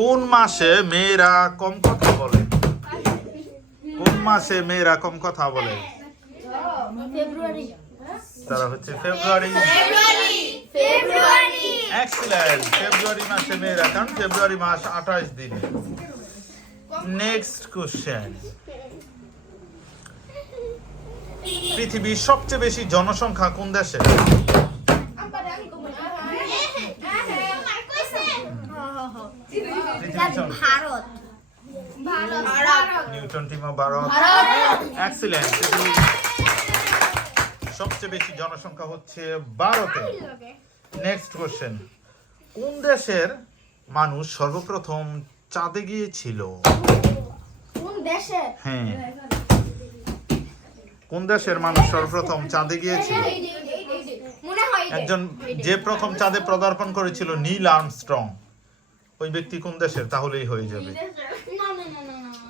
কোন মাসে মেয়েরা কম কথা বলে? কোন মাসে মেয়েরা কম কথা বলে? ফেব্রুয়ারি। তারা হচ্ছে ফেব্রুয়ারি। ফেব্রুয়ারি। এক্সিলেন্ট। ফেব্রুয়ারি মাসে মেয়েরা, কারণ ফেব্রুয়ারি মাস 28 দিনে। Next question. পৃথিবীর সবচেয়ে বেশি জনসংখ্যা কোন দেশে? Bharat. Newton team of Bharat. Excellent. সবচেয়ে বেশি জনসংখ্যা হচ্ছে ভারতে। Next question. কোন দেশের মানুষ সর্বপ্রথম চাঁদে গিয়েছিল? কোন দেশে? হ্যাঁ, কোন দেশের মানুষ সর্বপ্রথম চাঁদে গিয়েছিল? মনে হয় একজন যে প্রথম চাঁদে পদার্পণ করেছিল, নীল আর্মস্ট্রং। ওই ব্যক্তি কোন দেশের? তাহলেই হয়ে যাবে।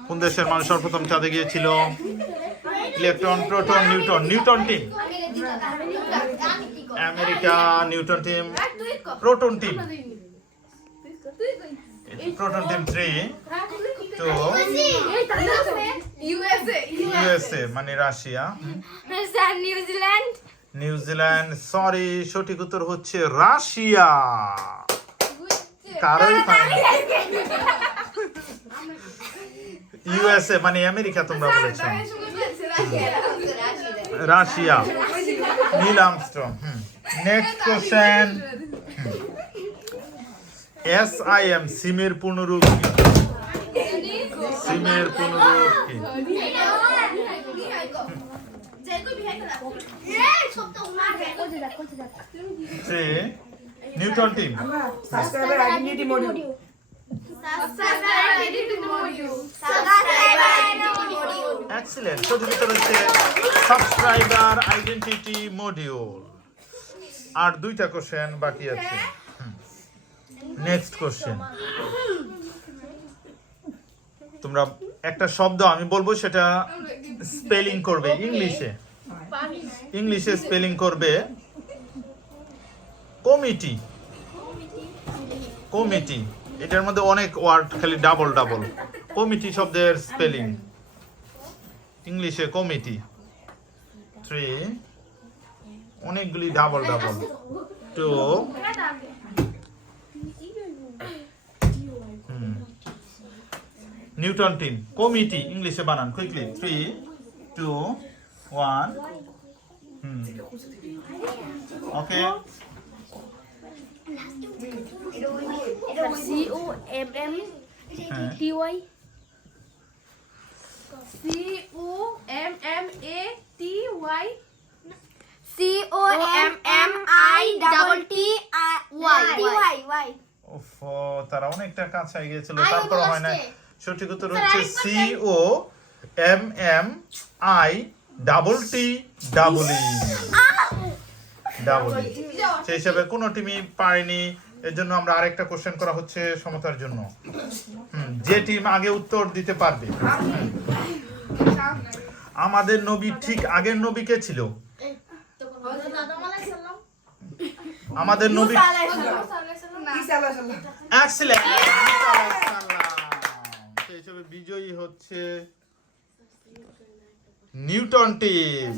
কোন দেশের মানুষ সর্বপ্রথম চাঁদে গিয়েছিল? Electron, proton, Newton. Newton team. America. Newton team. Proton team. Proton team 3 তো ইউএসএ মানে রাশিয়া। নিউজিল্যান্ড। নিউজিল্যান্ড। সরি, সঠিক উত্তর হচ্ছে রাশিয়া। কারণ ইউএসএ মানে আমেরিকা তোমরা বলেছো। Russia. Neil Armstrong. Next question. SIM সিমের পূর্ণরূপ কি? সিমের পূর্ণরূপ কি? Newton team. Subscriber identity module. Excellent. সঠিক উত্তর হচ্ছে সাবস্ক্রাইবার আইডেন্টিটি মডিউল। আর দুইটা কোশ্চেন বাকি আছে। Next question. তোমরা একটা শব্দ আমি বলবো, সেটা স্পেলিং করবে ইংলিশে। ইংলিশে স্পেলিং করবে কমিটি। কমিটি। এটার মধ্যে অনেক ওয়ার্ড খালি ডাবল ডাবল। কমিটি শব্দের স্পেলিং ইংলিশে কমিটি। 3 অনেকগুলি double double. 2 Newton team. Committee ইংলিশে বানান কুইকলি। 3 2 1 ওকে। COMMATY। COMMITTY। উফ, তারা অনেকটা কাছে গিয়েছিল, তারপর হয় না। সঠিক উত্তর হচ্ছে COMMITTEE। সেই হিসাবে কোনো টিমই পারেনি। এর জন্য আমরা আরেকটা কোশ্চেন করা হচ্ছে সমতার জন্য। যে টিম আগে উত্তর দিতে পারবে। আমাদের নবী ঠিক আগের নবী কে ছিল? আমাদের নবী এক্সিলেন্ট। সেই হিসাবে বিজয়ী হচ্ছে নিউটন টিম।